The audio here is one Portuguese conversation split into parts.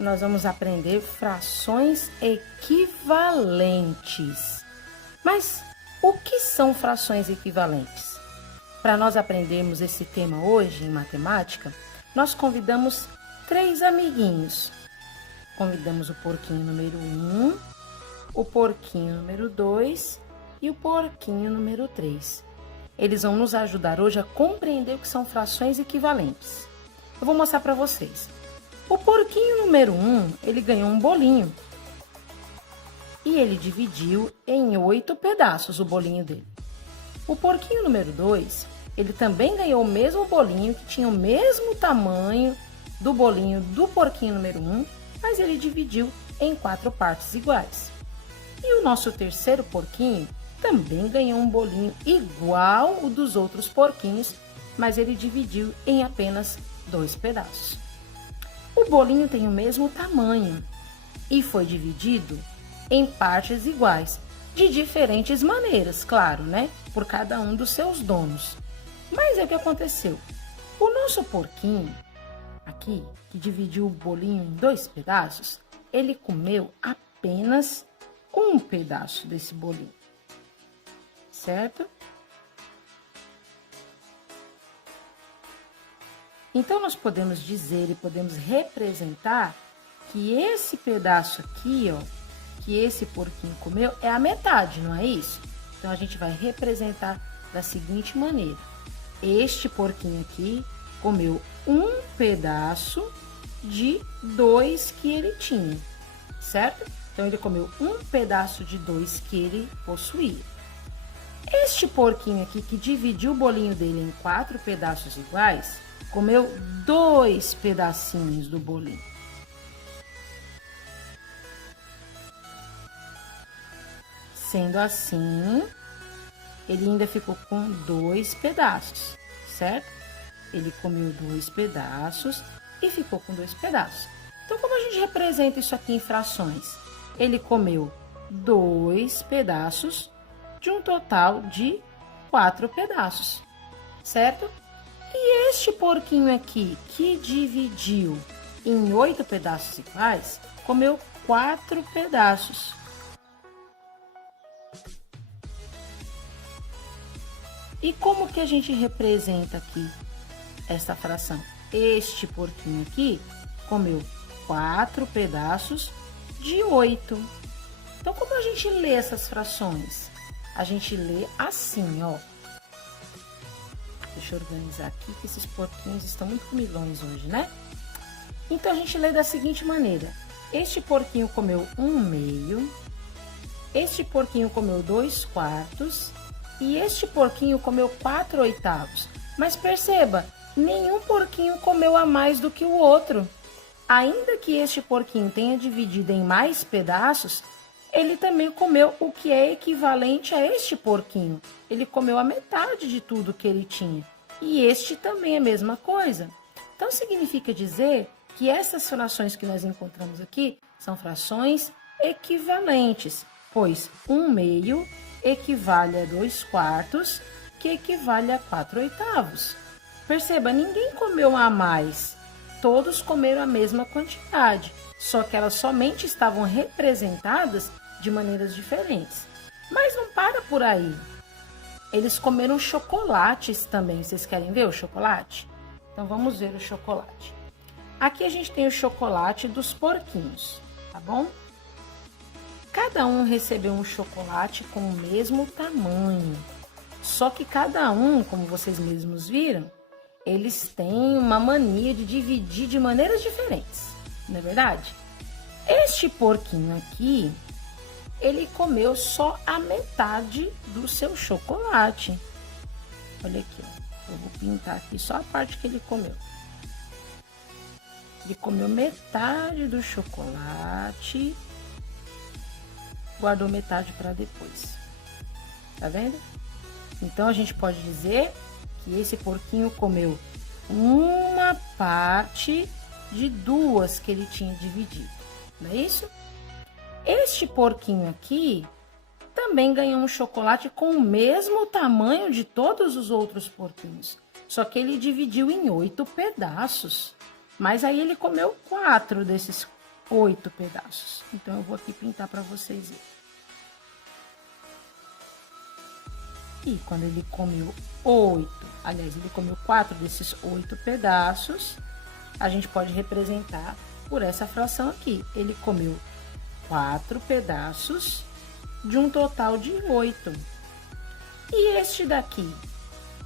nós vamos aprender frações equivalentes. Mas o que são frações equivalentes? Para nós aprendermos esse tema hoje em matemática, nós convidamos 3 amiguinhos. Convidamos o porquinho número 1, o porquinho número 2 e o porquinho número 3. Eles vão nos ajudar hoje a compreender o que são frações equivalentes. Eu vou mostrar para vocês. O porquinho número 1, ele ganhou um bolinho. E ele dividiu em 8 pedaços o bolinho dele. O porquinho número 2, ele também ganhou o mesmo bolinho, que tinha o mesmo tamanho do bolinho do porquinho número 1, mas ele dividiu em 4 partes iguais. E o nosso terceiro porquinho também ganhou um bolinho igual o dos outros porquinhos, mas ele dividiu em apenas 2 pedaços. O bolinho tem o mesmo tamanho e foi dividido em partes iguais, de diferentes maneiras, claro, né? Por cada um dos seus donos. Mas é o que aconteceu. O nosso porquinho, aqui, que dividiu o bolinho em 2 pedaços, ele comeu apenas um pedaço desse bolinho, certo? Então, nós podemos dizer e podemos representar que esse pedaço aqui, ó, que esse porquinho comeu, é a metade, não é isso? Então, a gente vai representar da seguinte maneira. Este porquinho aqui comeu um pedaço de 2 que ele tinha, certo? Então, ele comeu um pedaço de 2 que ele possuía. Este porquinho aqui, que dividiu o bolinho dele em 4 pedaços iguais, comeu 2 pedacinhos do bolinho. Sendo assim, ele ainda ficou com 2 pedaços, certo? Ele comeu 2 pedaços e ficou com 2 pedaços. Então, como a gente representa isso aqui em frações? Ele comeu 2 pedaços de um total de 4 pedaços, certo? E este porquinho aqui, que dividiu em 8 pedaços iguais, comeu 4 pedaços. E como que a gente representa aqui essa fração? Este porquinho aqui comeu 4 pedaços de 8. Então, como a gente lê essas frações? A gente lê assim, ó. Deixa eu organizar aqui, que esses porquinhos estão muito comilões hoje, né? Então, a gente lê da seguinte maneira. Este porquinho comeu 1/2. Este porquinho comeu 2/4. E este porquinho comeu 4/8. Mas perceba, nenhum porquinho comeu a mais do que o outro. Ainda que este porquinho tenha dividido em mais pedaços, ele também comeu o que é equivalente a este porquinho. Ele comeu a metade de tudo que ele tinha. E este também é a mesma coisa. Então, significa dizer que essas frações que nós encontramos aqui são frações equivalentes, pois 1/2 equivale a 2/4, que equivale a 4/8. Perceba, ninguém comeu a mais, todos comeram a mesma quantidade, só que elas somente estavam representadas de maneiras diferentes. Mas não para por aí. Eles comeram chocolates também. Vocês querem ver o chocolate? Então, vamos ver o chocolate. Aqui a gente tem o chocolate dos porquinhos, tá bom? Cada um recebeu um chocolate com o mesmo tamanho. Só que cada um, como vocês mesmos viram, eles têm uma mania de dividir de maneiras diferentes, não é verdade? Este porquinho aqui, ele comeu só a metade do seu chocolate. Olha aqui, ó. Eu vou pintar aqui só a parte que ele comeu. Ele comeu metade do chocolate, guardou metade para depois. Tá vendo? Então, a gente pode dizer que esse porquinho comeu uma parte de 2 que ele tinha dividido. Não é isso? Este porquinho aqui também ganhou um chocolate com o mesmo tamanho de todos os outros porquinhos. Só que ele dividiu em 8 pedaços. Mas aí ele comeu 4 desses 8 pedaços. Então, eu vou aqui pintar para vocês verem. E quando ele comeu 4 desses 8 pedaços, a gente pode representar por essa fração aqui. Ele comeu 4 pedaços de um total de 8. E este daqui,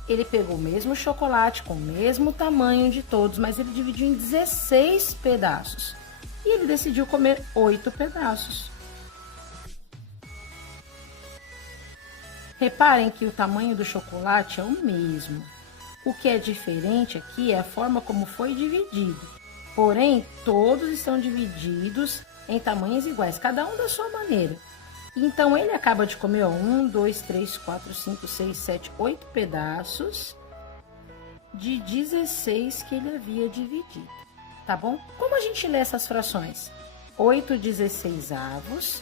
ele pegou o mesmo chocolate com o mesmo tamanho de todos, mas ele dividiu em 16 pedaços. E ele decidiu comer 8 pedaços. Reparem que o tamanho do chocolate é o mesmo. O que é diferente aqui é a forma como foi dividido. Porém, todos estão divididos em tamanhos iguais, cada um da sua maneira. Então, ele acaba de comer 1, 2, 3, 4, 5, 6, 7, 8 pedaços de 16 que ele havia dividido, tá bom? Como a gente lê essas frações? 8 16avos,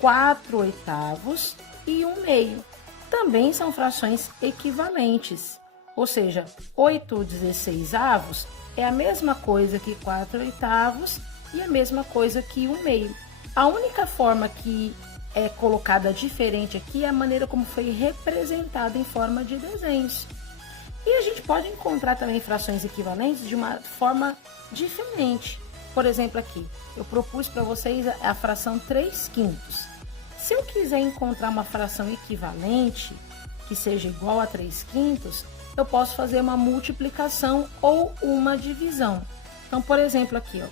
4 oitavos e 1 meio. Também são frações equivalentes, ou seja, 8 16avos é a mesma coisa que 4 oitavos e a mesma coisa que 1 meio. A única forma que é colocada diferente aqui é a maneira como foi representada em forma de desenhos. E a gente pode encontrar também frações equivalentes de uma forma diferente. Por exemplo, aqui, eu propus para vocês a fração 3/5. Se eu quiser encontrar uma fração equivalente, que seja igual a 3/5, eu posso fazer uma multiplicação ou uma divisão. Então, por exemplo, aqui, ó,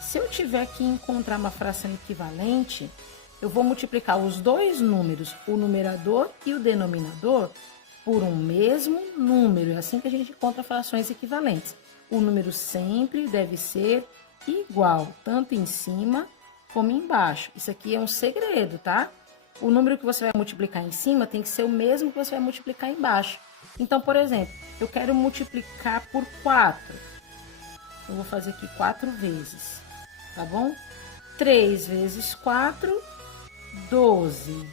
se eu tiver que encontrar uma fração equivalente, eu vou multiplicar os dois números, o numerador e o denominador, por um mesmo número. É assim que a gente encontra frações equivalentes. O número sempre deve ser igual, tanto em cima como embaixo. Isso aqui é um segredo, tá? O número que você vai multiplicar em cima tem que ser o mesmo que você vai multiplicar embaixo. Então, por exemplo, eu quero multiplicar por 4. Eu vou fazer aqui 4 vezes, tá bom? 3 vezes 4, 12.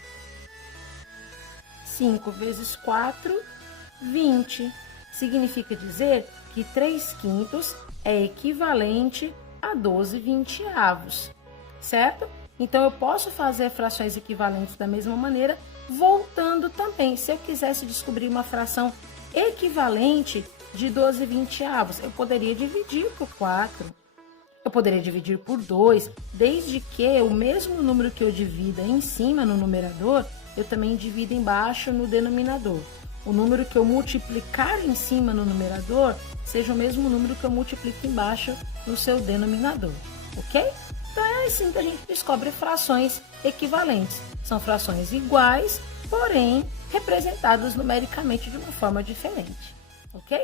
5 vezes 4, 20. Significa dizer que 3/5 é equivalente a 12 vinteavos, certo? Então, eu posso fazer frações equivalentes da mesma maneira, voltando também. Se eu quisesse descobrir uma fração equivalente de 12 vinteavos, eu poderia dividir por 4. Eu poderia dividir por 2, desde que o mesmo número que eu divida em cima no numerador, eu também divido embaixo no denominador. O número que eu multiplicar em cima no numerador seja o mesmo número que eu multiplico embaixo no seu denominador, ok? Então é assim que a gente descobre frações equivalentes. São frações iguais, porém representadas numericamente de uma forma diferente, ok?